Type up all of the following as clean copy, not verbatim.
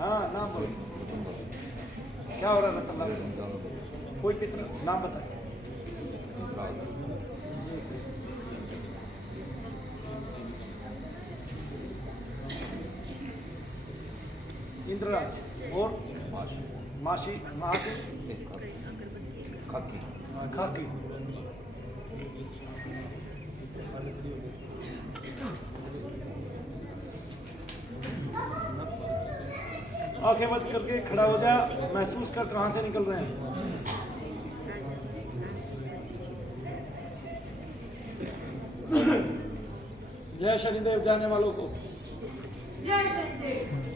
हाँ नाम बोलो, क्या हो रहा है मतलब? कोई कितना नाम बताए? इंद्रराज और माशी माशी खाकी खाकी। आंखें बंद करके खड़ा हो जा, महसूस कर कहां से निकल रहे हैं। जय शनिदेव जाने वालों को जय शनिदेव।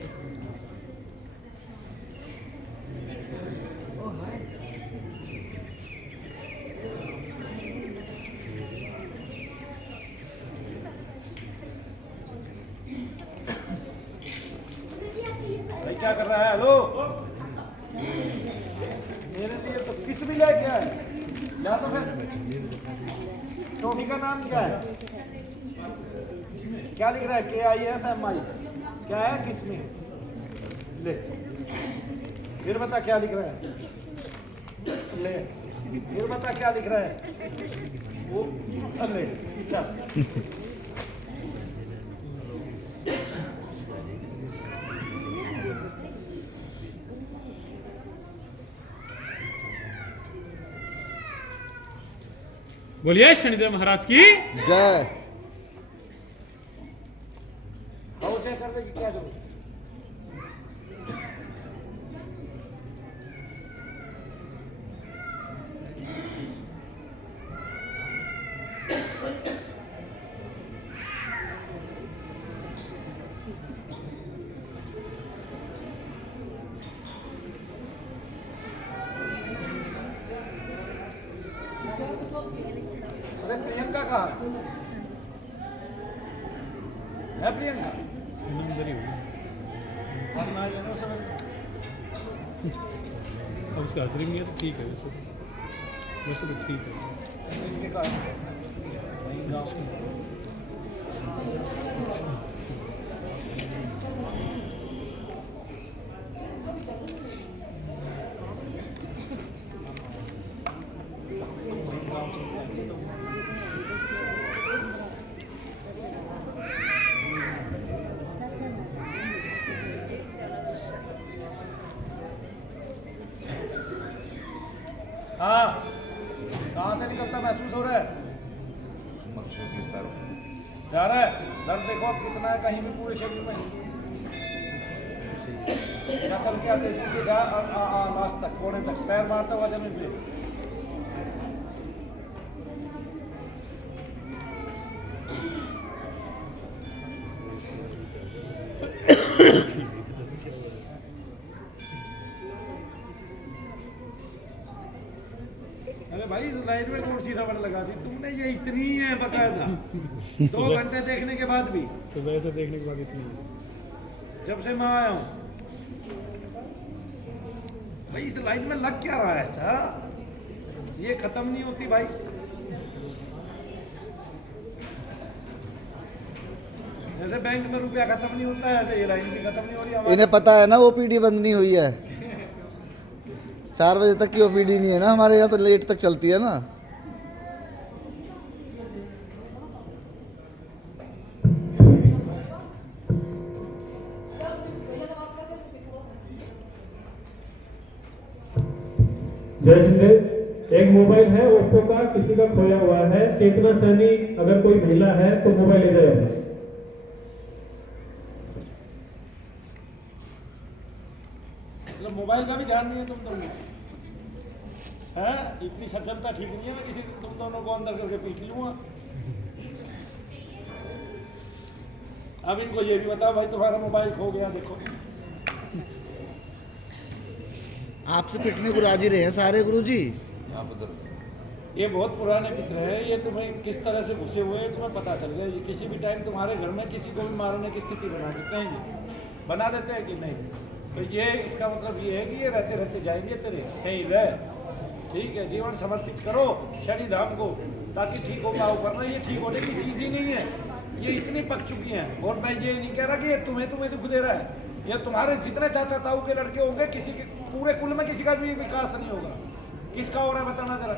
भाई क्या कर रहा है? हेलो, मेरे लिए तो किस भी लायक क्या है? या तो फिर टॉफी का नाम क्या है? क्या लिख रहा है? KISMI क्या है? किसमें ले, फिर बता क्या लिख रहा है? ले, फिर बता क्या लिख रहा है? वो ले चल। बोलिए शनिदेव महाराज की जय। हाउ चेक करने की क्या जरूरत? अरे प्रियंका कहाँ है? प्रियंका नंबर ही होगी। वरना ये ना समझ। अब उसका असर नहीं है तो ठीक है, वैसे वैसे तो ठीक है। इनके कारण नहीं गाँव की। हाँ, कहाँ से निकलता महसूस हो रहा है? जा रहा है? दर्द देखो अब कितना है, कहीं भी पूरे शरीर में। या चल के तेजी से जा और लास्ट तक, कोने तक पैर मारता हुआ जमीन पे। अरे भाई इस लाइन में कौन सी रबड़ लगा दी तुमने? ये इतनी है बकायदा 2 घंटे देखने के बाद भी, सुबह से देखने के बाद इतनी जब से मैं आया हूँ। भाई इस लाइन में लग क्या रहा है? अच्छा ये खत्म नहीं होती भाई। जैसे बैंक में रुपया खत्म नहीं होता है, ऐसे ये लाइन भी खत्म नहीं हो रही हमारी। इन्हें पता है ना OPD बंद नहीं हुई है, 4 बजे तक की OPD नहीं है ना हमारे यहाँ, तो लेट तक चलती है ना। जय हिंद। एक मोबाइल है ओप्पो का, किसी का खोया हुआ है। चेतना सैनी अगर कोई महिला है तो मोबाइल ले जाए। मतलब मोबाइल का भी ध्यान नहीं है तुम दोनों हैं? इतनी सज्जनता ठीक नहीं है ना किसी तुम दोनों को अंदर करके पीट लूंगा। अब इनको ये भी बताओ भाई, तुम्हारा मोबाइल खो गया, देखो। आपसे पिटने को राजी रहे हैं सारे गुरुजी। ये बहुत पुराने मित्र है, ये तुम्हें किस तरह से घुसे हुए हैं तुम्हें पता चल गया। ये किसी भी टाइम तुम्हारे घर में किसी को भी मारने की स्थिति बना देते हैं, ये बना देते हैं कि नहीं? तो ये इसका मतलब ये है कि ये रहते रहते जाएंगे तेरे कहीं रह। ठीक है, जीवन समर्पित करो शनि धाम को, ताकि ठीक हो पाओ। वरना ये ठीक होने की चीज़ ही नहीं है, ये इतनी पक चुकी हैं। और मैं ये नहीं कह रहा कि ये तुम्हें दुख दे रहा है, ये तुम्हारे जितने चाचा ताऊ के लड़के होंगे, किसी के पूरे कुल में किसी का भी विकास नहीं होगा। किसका हो रहा है बताना जरा,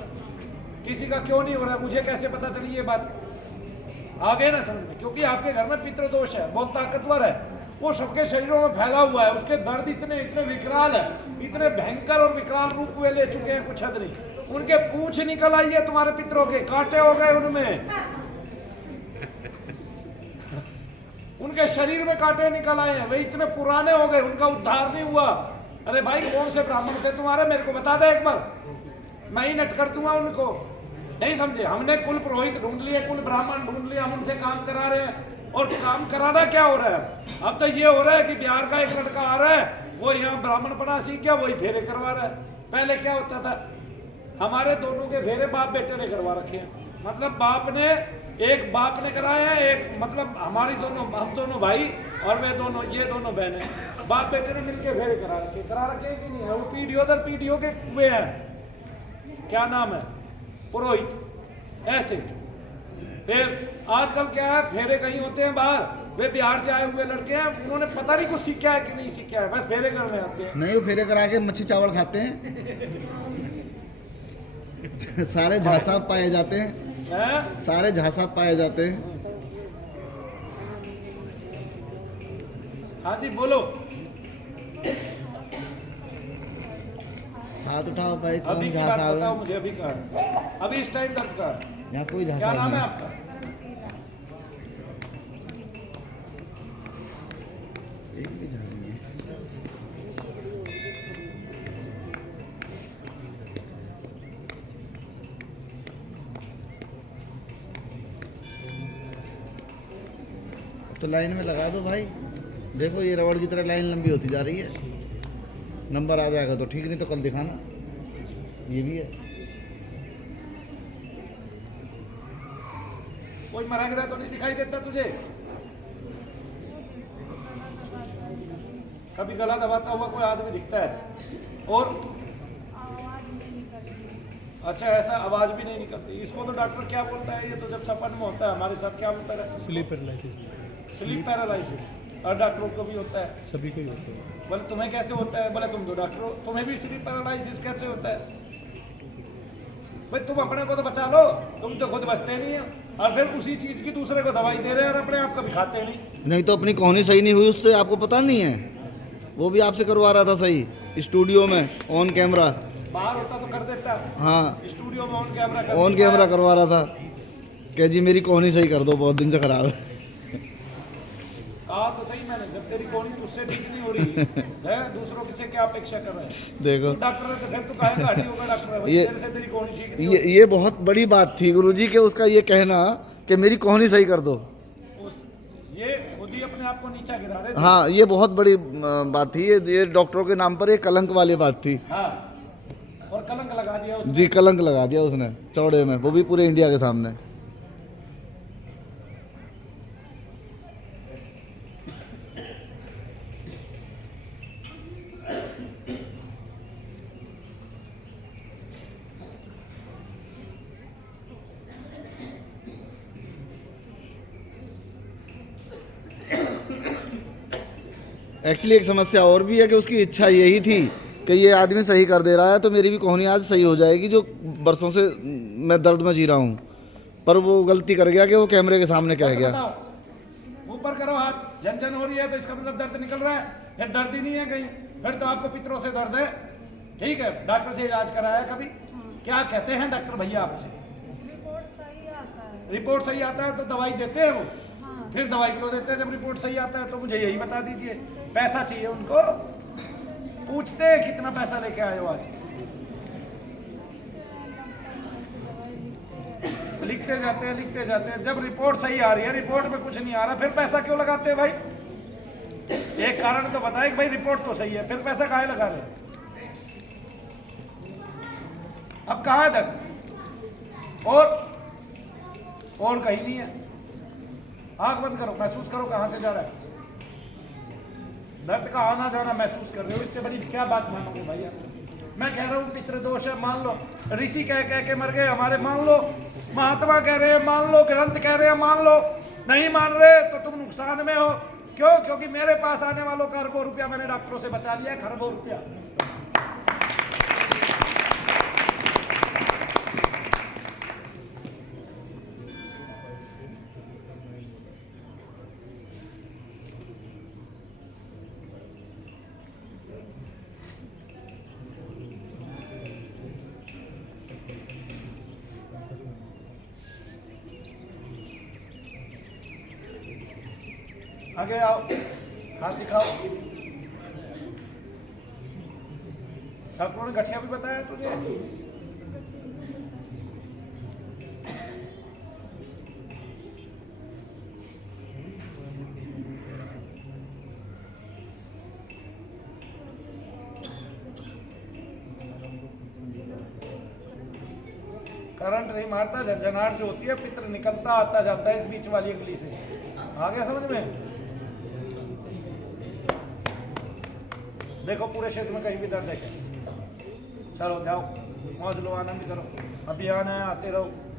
किसी का क्यों नहीं हो रहा है, मुझे कैसे पता चली ये बात? आ गए ना समझ में? क्योंकि आपके घर में पितृदोष है, बहुत ताकतवर है, वो सबके शरीरों में फैला हुआ है। उसके दर्द इतने इतने विकराल है, इतने भयंकर और विकराल रूप वे ले चुके हैं, कुछ हद नहीं। उनके पूंछ निकल आई है तुम्हारे पितरों के, कांटे हो गए उनमें, उनके शरीर में कांटे निकल आए हैं, वे इतने पुराने हो गए, उनका उद्धार नहीं हुआ। अरे भाई कौन से ब्राह्मण थे तुम्हारे, मेरे को बता दे एक बार, मैं ही नट कर दूंगा उनको। नहीं समझे? हमने कुल पुरोहित ढूंढ लिए, कुल ब्राह्मण ढूंढ लिए, हम उनसे काम करा रहे हैं। और काम कराना क्या हो रहा है? अब तो ये हो रहा है कि बिहार का एक लड़का आ रहा है, वो यहाँ ब्राह्मण पढ़ा सीख गया, वही फेरे करवा रहा है। पहले क्या होता था, हमारे दोनों के फेरे बाप बेटे ने करवा रखे हैं। मतलब बाप ने, एक बाप ने कराया है, एक मतलब हमारी दोनों, हम दोनों भाई और वे दोनों, ये दोनों बहनें, बाप बेटे ने मिलकर फेरे करा रखे कि नहीं है? वो पीढ़ियों दर पीढ़ियों के हुए हैं, क्या नाम है, पुरोहित। ऐसे फिर आजकल क्या है, फेरे कहीं होते हैं बाहर, वे बिहार से आए हुए लड़के हैं, उन्होंने पता नहीं कुछ सीखा है कि नहीं सीखा है, बस फेरे करने आते हैं। नहीं, वो फेरे करा के मच्छी चावल खाते हैं। सारे झांसा पाए जाते हैं, सारे झांसा पाए जाते हैं। हाँ जी बोलो। हाथ उठाओ भाई, अभी कौन की बात झांसा बताओ है? मुझे, अभी का है? अभी इस टाइम दर्द का है? यहाँ कोई झांसा क्या नाम है नहीं। आपका? एक भी झांसा नहीं है। तो लाइन में लगा दो भाई, देखो ये रबड़ की तरह लाइन लंबी होती जा रही है। नंबर आ जाएगा तो ठीक, नहीं तो कल दिखाना। ये भी है। कोई मरा गिरा तो नहीं दिखाई देता तुझे? कभी गला दबाता हुआ कोई आदमी दिखता है? और अच्छा, ऐसा आवाज भी नहीं निकलती। इसको तो डॉक्टर क्या बोलता है? ये तो जब सपन में होता है, हमारे साथ क्या होता है? Sleep paralysis. Sleep paralysis. और डॉक्टरों को भी होता है? सभी को ही होता है। बोले तुम्हें कैसे होता है? बोले तुम तो डॉक्टर हो, तुम्हें भी स्लीप पैरालिसिस कैसे होता है? भाई तुम अपने को तो बचा लो, तुम तो खुद बचते नहीं है, और फिर उसी चीज की दूसरे को दवाई दे रहे हैं और अपने आप कभी खाते नहीं। नहीं तो अपनी कहानी सही नहीं हुई उससे, आपको पता नहीं है? वो भी आपसे करवा रहा था सही, स्टूडियो में ऑन कैमरा। बाहर होता तो कर देता, हाँ, स्टूडियो में ऑन कैमरा ऑन कैमरा करवा रहा था कि जी मेरी कहानी सही कर दो, बहुत दिन से खराब है। कहा तो सही मैंने, जब तेरी कहानी तुझसे ठीक नहीं हो रही है, दूसरों की से क्या अपेक्षा कर रहे हैं? देखो डॉक्टर है तो फिर तो काहे गाड़ी होगा डॉक्टर है, भाई ये- तेरे से तेरी कहानी ठीक नहीं हो रही। ये बहुत बड़ी बात थी गुरुजी के, उसका ये कहना कि मेरी कहानी सही कर दो। ये खुद ही अपने आप को नीचा गिरा रहे थे। हाँ, ये बहुत बड़ी बात थी। ये डॉक्टरों के नाम पर एक कलंक वाली बात थी। हाँ, और कलंक लगा दिया उसने। जी, कलंक लगा दिया उसने चौड़े में, वो भी पूरे इंडिया के सामने। एक्चुअली एक समस्या और भी है कि उसकी इच्छा यही थी कि ये आदमी सही कर दे रहा है तो मेरी भी कहानी आज सही हो जाएगी, जो बरसों से मैं दर्द में जी रहा हूँ। पर वो गलती कर गया कि वो कैमरे के सामने कह गया। ऊपर करो हाथ, झनझन हो रही है तो इसका मतलब दर्द निकल रहा है, फिर दर्द ही नहीं है कहीं, फिर तो आपको पितरों से दर्द है। ठीक है, डॉक्टर से इलाज कराया कभी? क्या कहते हैं डॉक्टर भैया आपसे? रिपोर्ट सही आता है तो दवाई देते हैं वो। फिर दवाई क्यों देते हैं जब रिपोर्ट सही आता है? तो मुझे यही बता दीजिए। पैसा चाहिए उनको, पूछते हैं कितना पैसा लेके आए हो आज। लिखते जाते हैं, जब रिपोर्ट सही आ रही है, रिपोर्ट में कुछ नहीं आ रहा, फिर पैसा क्यों लगाते हैं भाई? एक कारण तो बताए कि भाई रिपोर्ट तो सही है, फिर पैसा काहे लगा रहे? अब कहाँ है दर्द? और कहीं नहीं है। आंख बंद करो, महसूस करो कहां से जा रहा है दर्द का आना जाना, महसूस कर रहे हो। इससे बड़ी क्या बात मानोगे भैया? मैं कह रहा हूँ पितृदोष है, मान लो। ऋषि कह के मर गए हमारे, मान लो। महात्मा कह रहे हैं मान लो, ग्रंथ कह रहे हैं मान लो। नहीं मान रहे तो तुम नुकसान में हो। क्यों? क्योंकि मेरे पास आने वालों का अरबों रुपया मैंने डॉक्टरों से बचा लिया है, खरबों रुपया। आगे आओ, हाथ दिखाओ। डॉक्टरों ने गठिया भी बताया तुझे? करंट नहीं मारता, झंझनाहट जो होती है, पित्र निकलता आता जाता है इस बीच वाली अंगुली से। आ गया समझ में? देखो पूरे क्षेत्र में कहीं भी दर्द है क्या? चलो जाओ, मौज लो, आनंद करो, अभियान है, आते रहो।